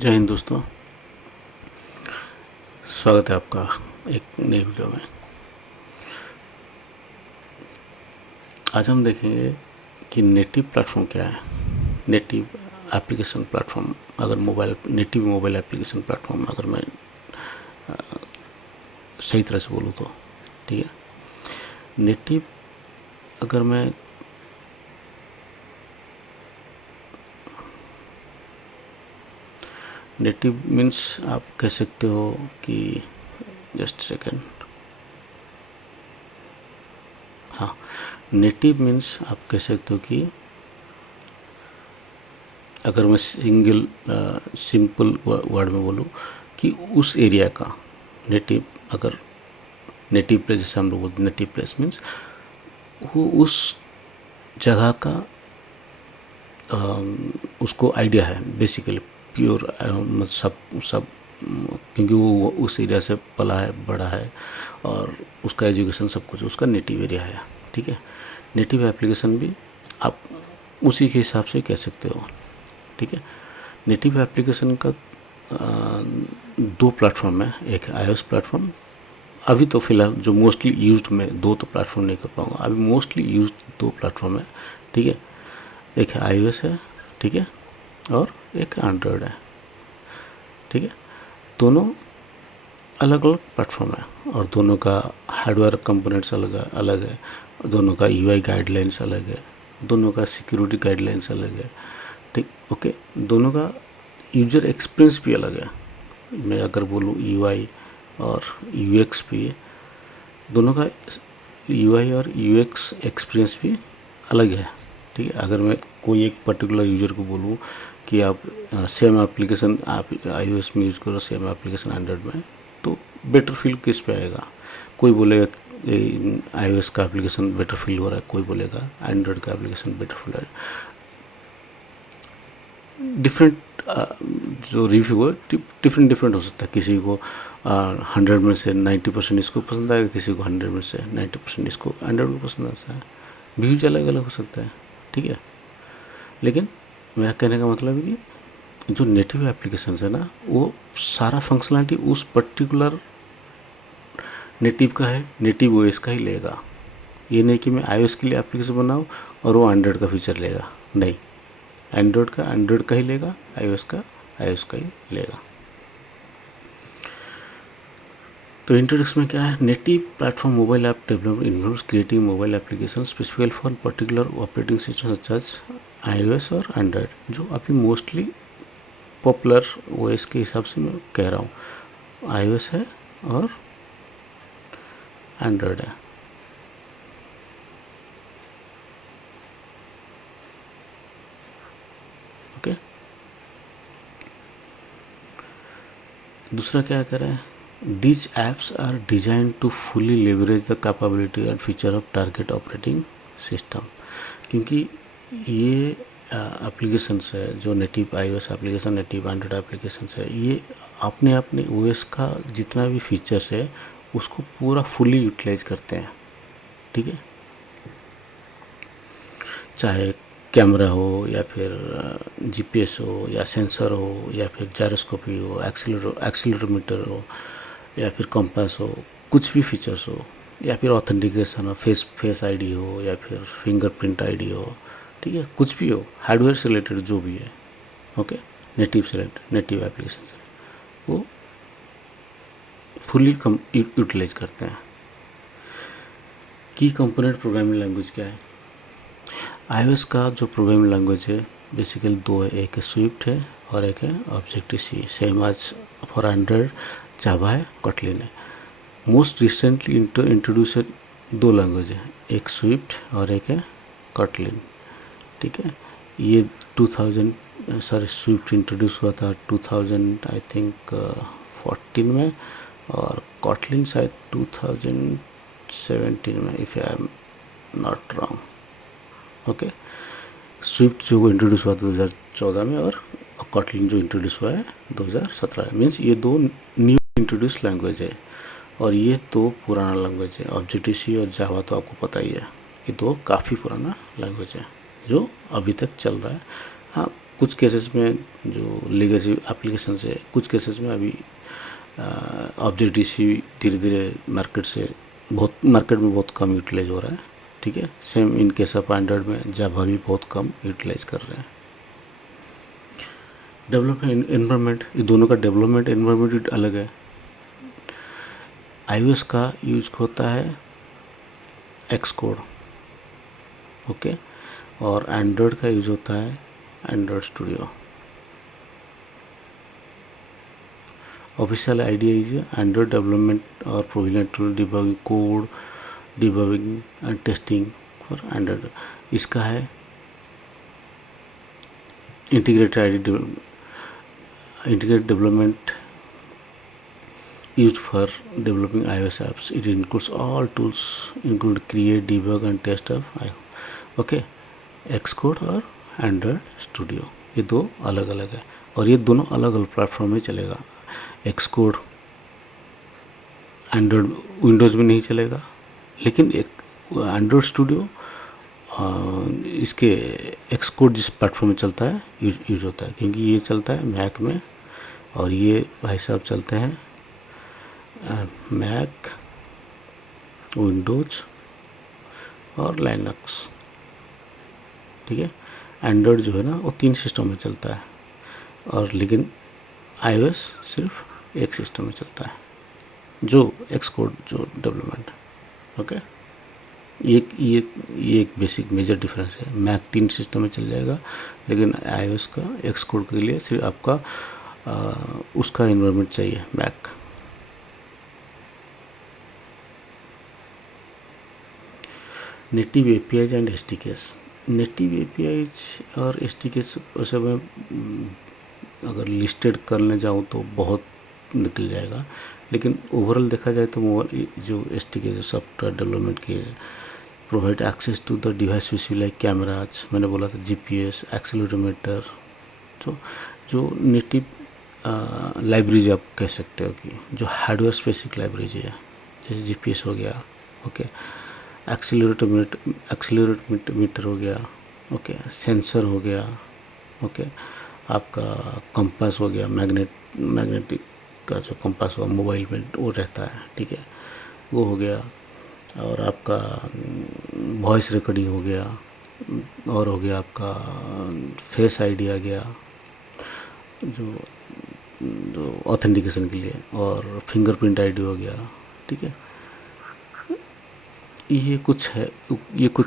जय हिंद दोस्तों, स्वागत है आपका एक नई वीडियो में। आज हम देखेंगे कि नेटिव प्लेटफॉर्म क्या है। नेटिव एप्लीकेशन प्लेटफॉर्म, अगर नेटिव मोबाइल एप्लीकेशन प्लेटफॉर्म अगर मैं सही तरह से बोलूँ तो ठीक है। नेटिव अगर मैं नेटिव मीन्स आप कह सकते हो कि जस्ट सेकेंड, हाँ, नेटिव मीन्स आप कह सकते हो कि अगर मैं सिंपल वर्ड में बोलूँ कि उस एरिया का नेटिव, अगर नेटिव प्लेस जैसे हम लोग बोलते नेटिव प्लेस मीन्स वो उस जगह का उसको आइडिया है बेसिकली प्योर, सब क्योंकि वो उस एरिया से पला है, बड़ा है और उसका एजुकेशन सब कुछ उसका नेटिव एरिया है। ठीक है, नेटिव एप्लीकेशन भी आप उसी के हिसाब से कह सकते हो। ठीक है, नेटिव एप्लीकेशन का दो प्लेटफॉर्म है, एक है iOS प्लेटफॉर्म। अभी तो फिलहाल जो मोस्टली यूज्ड, मैं दो तो प्लेटफॉर्म नहीं कर पाऊंगा, अभी मोस्टली यूज्ड दो प्लेटफॉर्म है। ठीक है, एक है iOS है, ठीक है, और एक एंड्रॉयड है। ठीक है, दोनों अलग अलग प्लेटफॉर्म है और दोनों का हार्डवेयर कंपोनेंट्स अलग है, दोनों का यूआई गाइडलाइंस अलग है, दोनों का सिक्योरिटी गाइडलाइंस अलग है। ठीक, ओके, दोनों का यूजर एक्सपीरियंस भी अलग है। मैं अगर बोलूँ यूआई और यूएक्स भी, दोनों का यूआई और यूएक्स एक्सपीरियंस भी अलग है। ठीक है, अगर मैं कोई एक पर्टिकुलर यूजर को बोलूँ कि आप सेम एप्लीकेशन आप iOS में यूज़ करो, सेम एप्लीकेशन एंड्रॉयड में, तो बेटर फील किस पे आएगा? कोई बोलेगा iOS का एप्लीकेशन बेटर फील हो रहा है, कोई बोलेगा एंड्रॉयड का एप्लीकेशन बेटर फील हो रहा है। डिफरेंट जो रिव्यू है डिफरेंट डिफरेंट हो सकता है। किसी को 100 में से 90% इसको पसंद आएगा, किसी को 100 में से 90% इसको एंड्रॉयड को पसंद आता है। व्यूज अलग अलग हो सकता है। ठीक है, लेकिन मेरा कहने का मतलब है कि जो नेटिव एप्लीकेशन है ना, वो सारा फंक्शनलिटी उस पर्टिकुलर नेटिव का है, नेटिव ओएस का ही लेगा। ये नहीं कि मैं iOS के लिए एप्लीकेशन बनाऊँ और वो एंड्रॉयड का फीचर लेगा, नहीं, एंड्रॉयड का ही लेगा, iOS का ही लेगा। तो इंट्रोडक्शन में क्या है? Native platform mobile app development involves creating mobile application specifically for particular operating system such as iOS और एंड्रॉयड। जो अभी मोस्टली पॉपुलर ओएस के हिसाब से मैं कह रहा हूँ, iOS है और एंड्रॉयड है। ओके, दूसरा क्या कह रहा है? These apps are designed to fully leverage the capability and feature of target operating system। क्योंकि ये एप्लीकेशंस है जो native iOS application, native Android applications है, ये अपने ओएस का जितना भी फीचर्स है उसको पूरा फुली यूटिलाइज करते हैं। ठीक है, चाहे कैमरा हो या फिर जीपीएस हो या सेंसर हो या फिर जायरोस्कोपी हो, एक्सीलरोमीटर हो या फिर कंपास हो, कुछ भी फीचर्स हो, या फिर ऑथेंटिकेशन हो, फेस आईडी हो या फिर फिंगरप्रिंट आईडी हो, ठीक है, कुछ भी हो, हार्डवेयर से रिलेटेड जो भी है, ओके, नेटिव से रिलेटेड, नेटिव एप्लीकेशन से वो फुली यूटिलाइज करते हैं। की कंपोनेंट प्रोग्रामिंग लैंग्वेज क्या है? iOS का जो प्रोग्रामिंग लैंग्वेज है बेसिकली दो है, एक है स्विफ्ट है और एक है Objective C. Same as for Android Java है, कॉटलिन है। मोस्ट रिसेंटली इंट्रोड्यूसर दो लैंग्वेज है, एक स्विफ्ट और एक है कॉटलिन। ठीक है, ये 2000 स्विफ्ट इंट्रोड्यूस हुआ था 2000 आई थिंक 14 में और कॉटलिन शायद 2017 में, if I am not wrong. Okay, Swift जो इंट्रोड्यूस हुआ 2014 में और कॉटलिन जो इंट्रोड्यूस हुआ है 2017 में। मीन्स ये दो न्यू इंट्रोड्यूस लैंग्वेज है और ये तो पुराना लैंग्वेज है। ऑब्जेक्टिव सी और जावा तो आपको पता ही है, ये दो काफ़ी पुराना लैंग्वेज है जो अभी तक चल रहा है। हाँ, कुछ केसेस में जो लेगेसी एप्लीकेशन है, कुछ केसेस में अभी ऑब्जेक्टिव सी धीरे धीरे मार्केट में बहुत कम यूटिलाइज हो रहा है, ठीक है। Same in case of Android में जावा भी बहुत कम यूटिलाइज कर रहे हैं। डेवलपमेंट एनवायरनमेंट, ये दोनों का डेवलपमेंट एनवायरनमेंट अलग है। iOS का यूज होता है एक्सकोड, ओके, और एंड्रॉयड का यूज होता है Android Studio. Official IDE is Android development और provisional tool debugging code, debugging and testing for Android. इसका है integrated development used for developing iOS apps. It includes all tools, include create, debug and test of iOS. Okay, Xcode और Android Studio, ये दो अलग अलग है और ये दोनों अलग अलग प्लेटफॉर्म में चलेगा। Xcode एंड्रॉयड विंडोज़ में नहीं चलेगा, लेकिन एक एंड्रॉयड स्टूडियो इसके Xcode जिस प्लेटफॉर्म में चलता है यूज होता है, क्योंकि ये चलता है मैक में और ये भाई साहब चलते हैं मैक, विंडोज और लाइनक्स, ठीक है। एंड्रॉयड जो है ना वो 3 सिस्टम में चलता है और लेकिन iOS सिर्फ एक सिस्टम में चलता है, जो एक्सकोड जो डेवलपमेंट, ओके। ये एक बेसिक मेजर डिफरेंस है। मैक 3 सिस्टम में चल जाएगा, लेकिन iOS का एक्सकोड के लिए सिर्फ आपका उसका इन्वायरमेंट चाहिए Mac. Native APIs and SDKs। Native APIs और SDKs वैसे मैं अगर लिस्टेड करने जाऊँ तो बहुत निकल जाएगा, लेकिन ओवरऑल देखा जाए तो मोबाइल जो SDK सॉफ्टवेयर डेवलपमेंट के provide access to the device specific like cameras, मैंने बोला था GPS, एक्सीलरोमीटर, तो जो नेटिव लाइब्रेरी आप कह सकते हो कि जो हार्डवेयर स्पेसिफिक लाइब्रेरी है, जैसे GPS हो गया, ओके, एक्सीलरोमीटर हो गया, ओके, सेंसर हो गया, ओके, आपका कंपास हो गया, मैग्नेटिक का जो कंपास हुआ मोबाइल में वो रहता है, ठीक है, वो हो गया, और आपका वॉइस रिकॉर्डिंग हो गया, और हो गया आपका फेस आईडी आ गया जो ऑथेंटिकेशन के लिए, और फिंगरप्रिंट आईडी हो गया, ठीक है। ये कुछ है, ये कुछ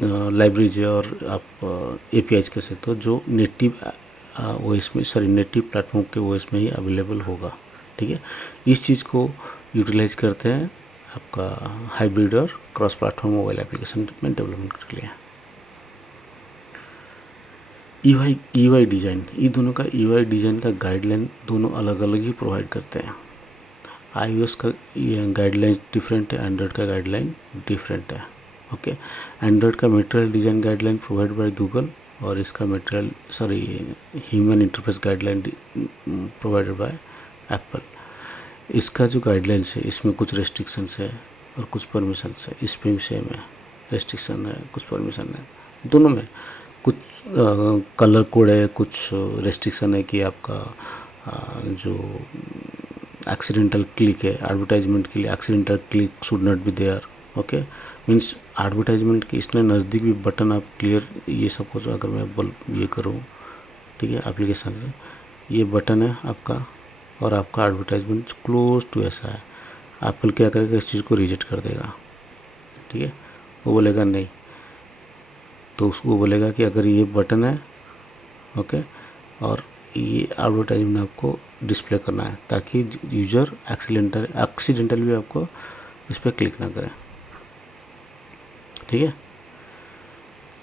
लाइब्रेरीज है और आप APIs कह सकते हो जो नेटिव OS में, सॉरी नेटिव प्लेटफॉर्म के OS में ही अवेलेबल होगा, ठीक है। इस चीज़ को यूटिलाइज करते हैं आपका हाइब्रिड और क्रॉस प्लेटफॉर्म मोबाइल एप्लीकेशन में डेवलपमेंट के लिए। UI डिज़ाइन, ये दोनों का UI डिज़ाइन का गाइडलाइन दोनों अलग अलग ही प्रोवाइड करते हैं। iOS का गाइडलाइन डिफरेंट है, एंड्रॉयड का गाइडलाइन डिफरेंट है, ओके। एंड्रॉयड का material design guideline provide by Google और इसका human interface guideline provided by Apple. इसका जो गाइडलाइंस है इसमें कुछ रेस्ट्रिक्शंस है और कुछ परमिशंस है, इसमें भी सेम है, रेस्ट्रिक्शन है कुछ परमिशन है, दोनों में कुछ कलर कोड है, कुछ रेस्ट्रिक्शन है कि आपका जो एक्सीडेंटल क्लिक है एडवर्टाइजमेंट के लिए, accidental click should not be there, okay. Means advertisement के इतने नज़दीक भी बटन आप क्लियर, ये सपोज अगर मैं ये करूँ, ठीक है, एप्लीकेशन से ये बटन है आपका और आपका एडवर्टाइजमेंट क्लोज टू ऐसा है, एप्पल क्या करेगा, इस चीज़ को रिजेक्ट कर देगा, ठीक है, वो बोलेगा नहीं, तो उसको बोलेगा कि अगर ये बटन है, ओके, और ये एडवर्टाइजमेंट आपको डिस्प्ले करना है ताकि यूज़र एक्सीडेंटल भी आपको इस पर क्लिक ना करें, ठीक है।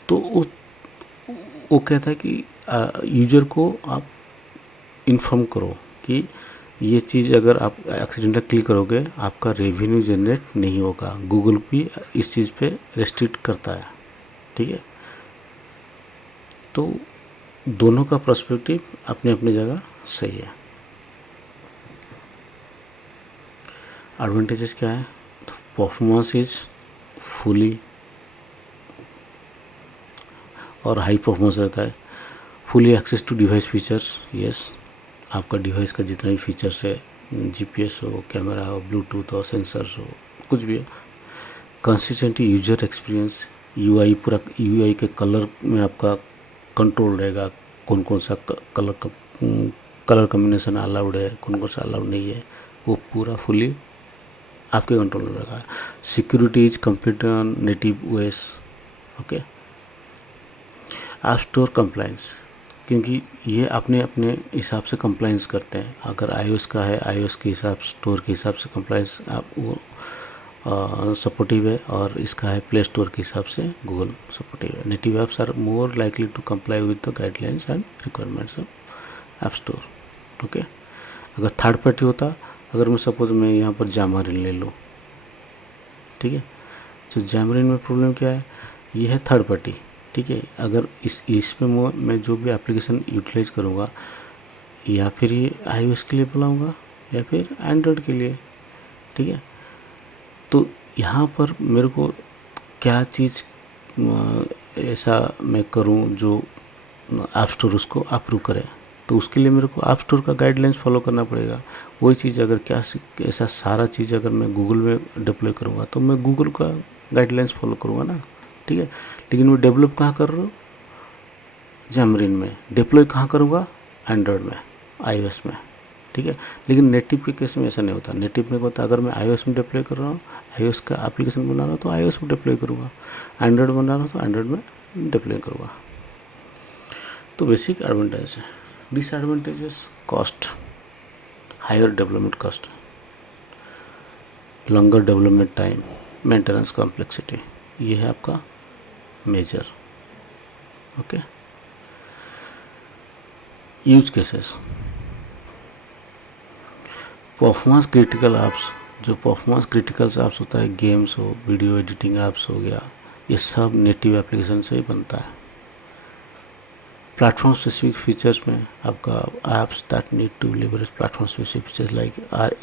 तो वो कहता है कि यूज़र को आप इन्फॉर्म करो कि ये चीज़ अगर आप एक्सीडेंटल क्लिक करोगे आपका रेवेन्यू जनरेट नहीं होगा, गूगल भी इस चीज़ पे रेस्ट्रिक्ट करता है, ठीक है। तो दोनों का पर्सपेक्टिव अपने अपने जगह सही है। एडवांटेजेस क्या है, तो परफॉर्मेंस इज फुली और हाई परफॉर्मेंस रहता है, fully access to device features, yes, आपका डिवाइस का जितना भी फीचर्स है, जीपीएस हो, कैमरा हो, ब्लूटूथ हो, सेंसर्स हो, कुछ भी है। कंसिस्टेंट यूजर एक्सपीरियंस, यूआई पूरा, यूआई के कलर में आपका कंट्रोल रहेगा, कौन कौन सा कलर कम्बिनेशन अलाउड है, कौन कौन सा अलाउड नहीं है, वो पूरा फुली आपके कंट्रोल में रहेगा। Security is complete on native OS, okay. App store compliance, क्योंकि ये अपने अपने हिसाब से कंप्लाइंस करते हैं। अगर आईओएस का है, आईओएस के हिसाब स्टोर के हिसाब से कंप्लाइंस आप वो सपोर्टिव है, और इसका है प्ले स्टोर के हिसाब से गूगल सपोर्टिव है। Native apps are more likely to comply with the guidelines and requirements of app store, okay. अगर थर्ड पार्टी होता, अगर मैं सपोज मैं यहाँ पर जामारिन ले लूँ, ठीक है, तो जामारिन में प्रॉब्लम क्या है, ये है थर्ड पार्टी, ठीक है। अगर इसमें मैं जो भी एप्लीकेशन यूटिलाइज करूँगा, या फिर ये iOS के लिए बुलाऊँगा या फिर एंड्रॉयड के लिए, ठीक है। तो यहाँ पर मेरे को क्या चीज़ ऐसा मैं करूँ जो ऐप स्टोर उसको अप्रूव करे, तो उसके लिए मेरे को ऐप स्टोर का गाइडलाइंस फॉलो करना पड़ेगा। वही चीज़ अगर क्या ऐसा सारा चीज़ अगर मैं गूगल में डिप्लॉय करूँगा, तो मैं गूगल का गाइडलाइंस फॉलो करूँगा ना, ठीक है। लेकिन मैं डेवलप कहाँ कर रहा हूँ, जैमरिन में। डिप्लॉय कहाँ करूँगा, एंड्रॉयड में, iOS में, ठीक है। लेकिन नेटिव के केस में ऐसा नहीं होता। नेटिव में होता, अगर मैं iOS में डिप्लॉय कर रहा हूँ, iOS का एप्लीकेशन बना रहा हूँ तो iOS में डिप्लॉय करूँगा, एंड्रॉयड बना रहा हूँ तो एंड्रॉयड में डिप्लॉय करूँगा। तो बेसिक एडवांटेज है। Disadvantages, cost, higher development cost, longer development time, maintenance complexity, ये है आपका major, okay. Use cases, performance critical apps, जो परफॉर्मेंस क्रिटिकल ऐप्स होता है, गेम्स हो, वीडियो एडिटिंग ऐप्स हो गया, ये सब नेटिव एप्लीकेशन से ही बनता है। प्लेटफॉर्म स्पेसिफिक फीचर्स में आपका apps that need to leverage platform specific features like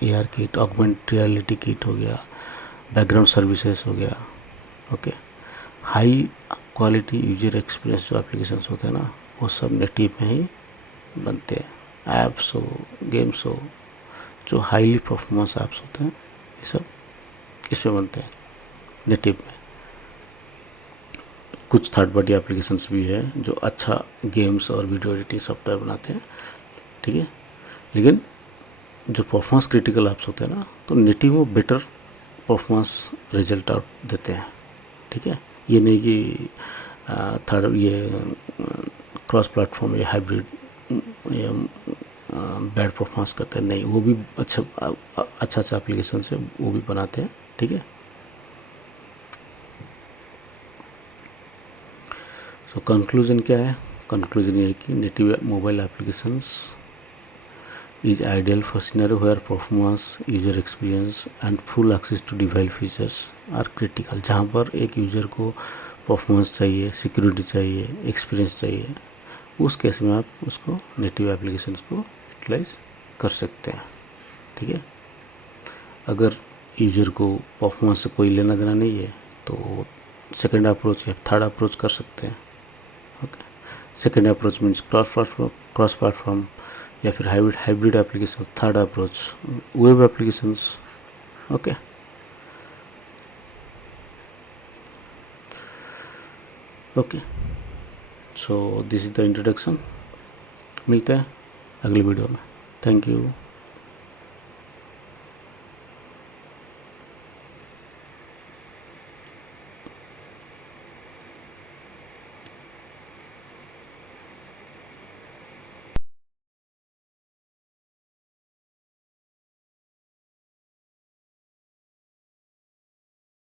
AR kit, augment reality kit हो गया, बैकग्राउंड सर्विसेज हो गया, okay. High quality user experience जो एप्लीकेशंस होते हैं ना, वो सब नेटिव में ही बनते हैं। ऐप्स हो, गेम्स हो, जो हाईली परफॉर्मेंस ऐप्स होते हैं, ये सब इसमें बनते हैं नेटिव में। कुछ थर्ड पार्टी एप्लीकेशंस भी है जो अच्छा गेम्स और वीडियो एडिटिंग सॉफ्टवेयर बनाते हैं, ठीक है। लेकिन जो परफॉर्मेंस क्रिटिकल ऐप्स होते हैं ना, तो नेटिव वो बेटर परफॉर्मेंस रिजल्ट आउट देते हैं, ठीक है। ये नहीं कि थर्ड ये क्रॉस प्लेटफॉर्म या हाइब्रिड या बैड परफॉर्मेंस करते हैं, नहीं, वो भी अच्छा एप्लीकेशन से वो भी बनाते हैं, ठीक है। सो कंक्लूजन क्या है, कंक्लूजन ये है कि native mobile applications is ideal for scenario where performance, user experience and full access to device features are critical। जहाँ पर एक यूज़र को परफॉर्मेंस चाहिए, सिक्योरिटी चाहिए, एक्सपीरियंस चाहिए, उस केस में आप उसको नेटिव एप्लीकेशंस को यूटिलाइज कर सकते हैं, ठीक है। अगर यूज़र को परफॉर्मेंस से कोई लेना देना नहीं है, तो सेकेंड अप्रोच या थर्ड अप्रोच कर सकते हैं, okay. Second approach means cross platform या फिर hybrid application. Third approach web applications, okay. Okay, so this is the introduction. मिलते हैं अगले वीडियो में। Thank you.